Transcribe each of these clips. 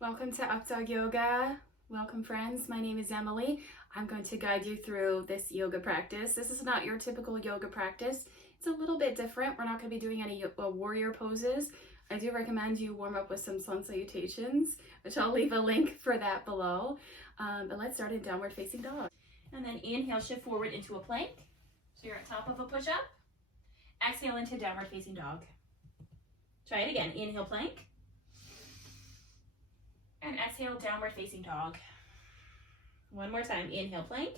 Welcome to Updawg-Yoga. Welcome friends, my name is Emily. I'm going to guide you through this yoga practice. This is not your typical yoga practice. It's a little bit different. We're not going to be doing any warrior poses. I do recommend you warm up with some sun salutations, which I'll leave a link for that below. But let's start in downward facing dog. And then inhale, shift forward into a plank. So you're at top of a push-up. Exhale into downward facing dog. Try it again. Inhale, plank. And exhale, downward facing dog. One more time. Inhale, plank.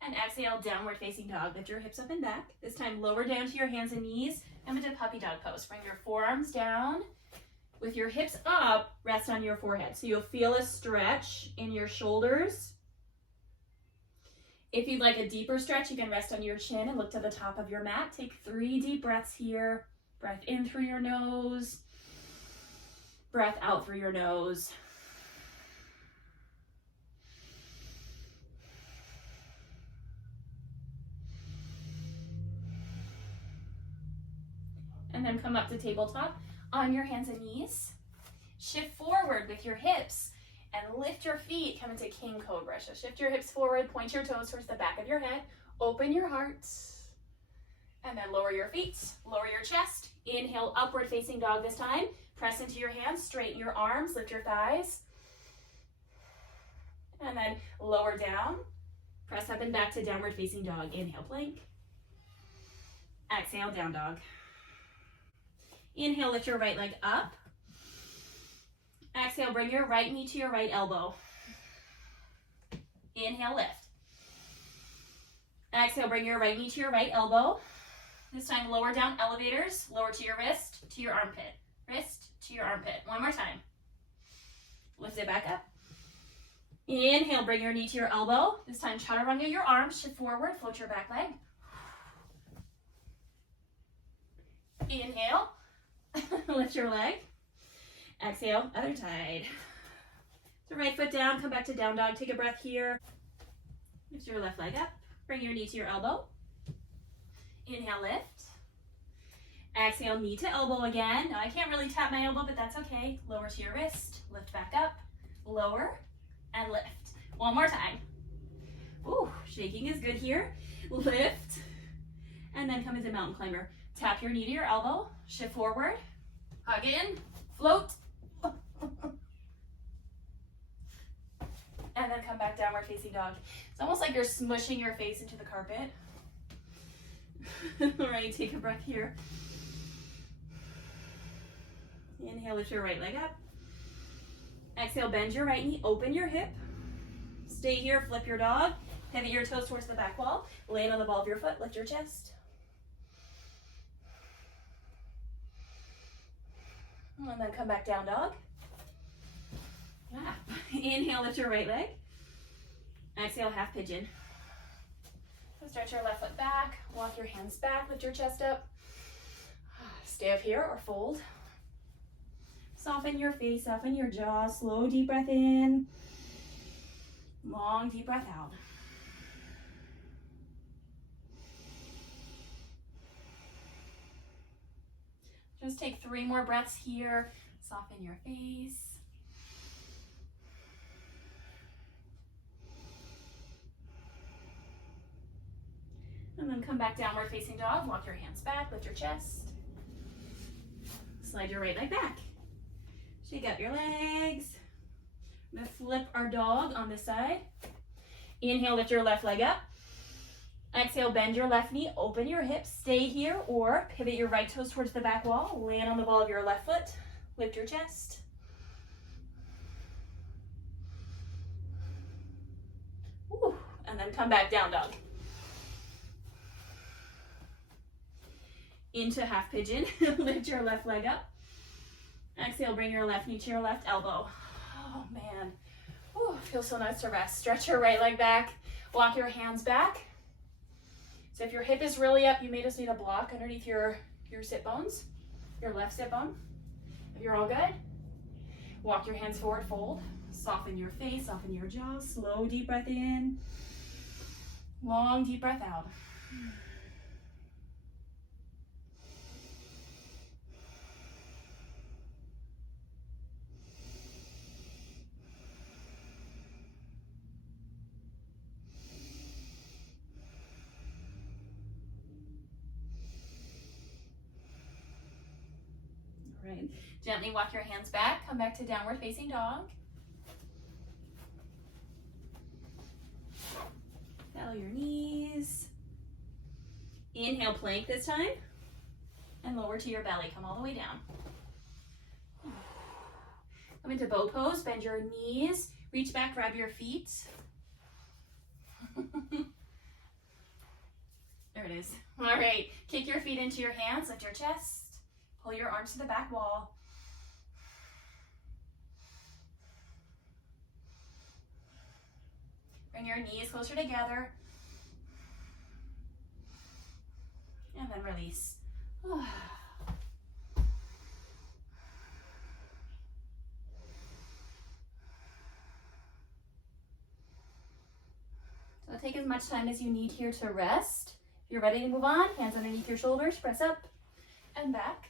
And exhale, downward facing dog. Lift your hips up and back. This time, lower down to your hands and knees. And into puppy dog pose. Bring your forearms down. With your hips up, rest on your forehead. So you'll feel a stretch in your shoulders. If you'd like a deeper stretch, you can rest on your chin and look to the top of your mat. Take 3 deep breaths here. Breath in through your nose. Breath out through your nose. And then come up to tabletop on your hands and knees. Shift forward with your hips and lift your feet. Come into King Cobra. So shift your hips forward, point your toes towards the back of your head, open your heart, and then lower your feet, lower your chest. Inhale, upward facing dog this time. Press into your hands, straighten your arms, lift your thighs. And then lower down. Press up and back to downward facing dog. Inhale, plank. Exhale, down dog. Inhale, lift your right leg up. Exhale, bring your right knee to your right elbow. Inhale, lift. Exhale, bring your right knee to your right elbow. This time, lower down elevators, lower to your wrist, to your armpit. Wrist to your armpit. One more time. Lift it back up. Inhale, bring your knee to your elbow. This time, chaturanga your arms, shift forward, float your back leg. Inhale, lift your leg. Exhale, other side. So right foot down, come back to down dog. Take a breath here. Lift your left leg up. Bring your knee to your elbow. Inhale, lift. Exhale, knee to elbow again. Now I can't really tap my elbow, but that's okay. Lower to your wrist, lift back up, lower, and lift. One more time. Ooh, shaking is good here. Lift, and then come into mountain climber. Tap your knee to your elbow, shift forward, hug in, float, and then come back downward facing dog. It's almost like you're smushing your face into the carpet. All right, take a breath here. Inhale, lift your right leg up. Exhale, bend your right knee, open your hip. Stay here, flip your dog. Pivot your toes towards the back wall. Land on the ball of your foot, lift your chest. And then come back down dog. Inhale, lift your right leg. Exhale, half pigeon. So stretch your left foot back, walk your hands back, lift your chest up. Stay up here or fold. Soften your face, soften your jaw. Slow, deep breath in. Long, deep breath out. Just take 3 more breaths here. Soften your face. And then come back downward facing dog. Walk your hands back, lift your chest. Slide your right leg back. Shake out your legs. I'm going to flip our dog on this side. Inhale, lift your left leg up. Exhale, bend your left knee, open your hips, stay here, or pivot your right toes towards the back wall. Land on the ball of your left foot. Lift your chest. Ooh, and then come back down dog. Into half pigeon. Lift your left leg up. Exhale, bring your left knee to your left elbow. Oh man. Ooh, feels so nice to rest. Stretch your right leg back. Walk your hands back. So if your hip is really up, you may just need a block underneath your sit bones, your left sit bone. If you're all good, walk your hands forward, fold. Soften your face, soften your jaw. Slow, deep breath in. Long, deep breath out. All right. Gently walk your hands back. Come back to downward facing dog. Pedal your knees. Inhale, plank this time. And lower to your belly. Come all the way down. Come into bow pose. Bend your knees. Reach back, grab your feet. There it is. All right. Kick your feet into your hands. Lift your chest. Pull your arms to the back wall. Bring your knees closer together. And then release. So take as much time as you need here to rest. If you're ready to move on, hands underneath your shoulders, press up and back.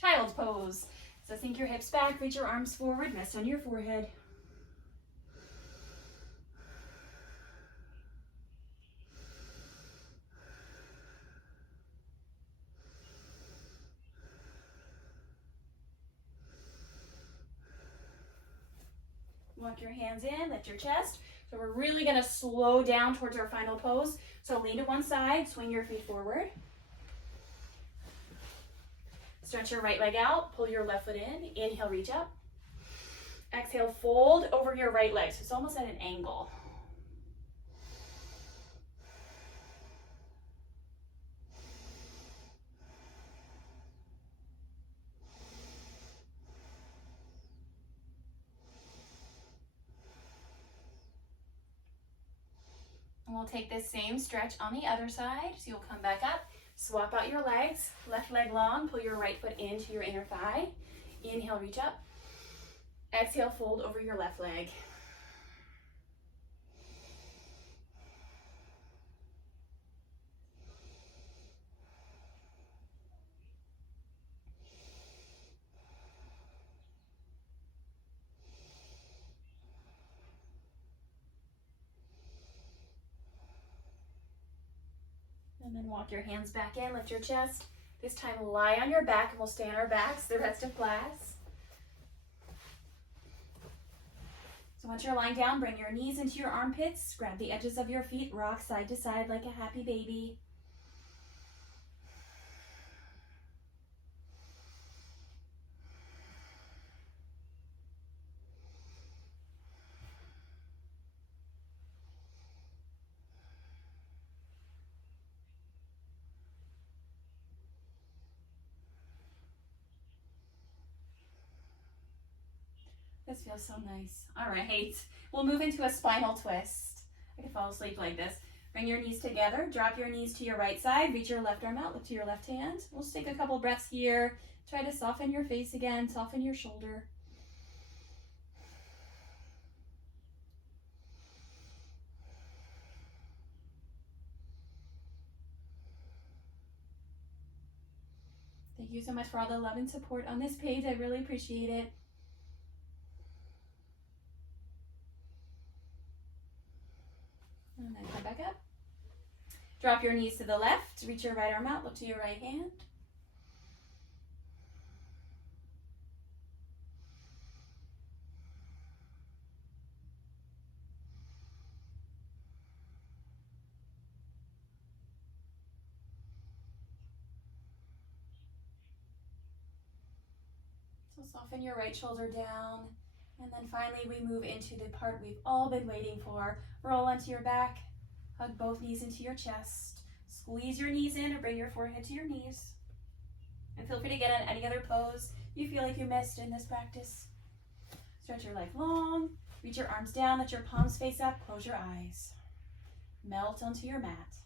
Child's pose. So sink your hips back, reach your arms forward, rest on your forehead. Walk your hands in, lift your chest. So we're really going to slow down towards our final pose. So lean to one side, swing your feet forward. Stretch your right leg out, pull your left foot in. Inhale, reach up. Exhale, fold over your right leg. So it's almost at an angle. And we'll take this same stretch on the other side. So you'll come back up, swap out your legs, left leg long, pull your right foot into your inner thigh. Inhale, reach up. Exhale, fold over your left leg. And then walk your hands back in, lift your chest. This time lie on your back and we'll stay on our backs the rest of class. So once you're lying down, bring your knees into your armpits, grab the edges of your feet, rock side to side like a happy baby. This feels so nice. All right, we'll move into a spinal twist. I can fall asleep like this. Bring your knees together, drop your knees to your right side, reach your left arm out, lift to your left hand. We'll just take a couple breaths here. Try to soften your face again, soften your shoulder. Thank you so much for all the love and support on this page. I really appreciate it. And then come back up. Drop your knees to the left, reach your right arm out, look to your right hand. So soften your right shoulder down. And then finally we move into the part we've all been waiting for. Roll onto your back, hug both knees into your chest. Squeeze your knees in or bring your forehead to your knees. And feel free to get in any other pose you feel like you missed in this practice. Stretch your leg long, reach your arms down, let your palms face up, close your eyes. Melt onto your mat.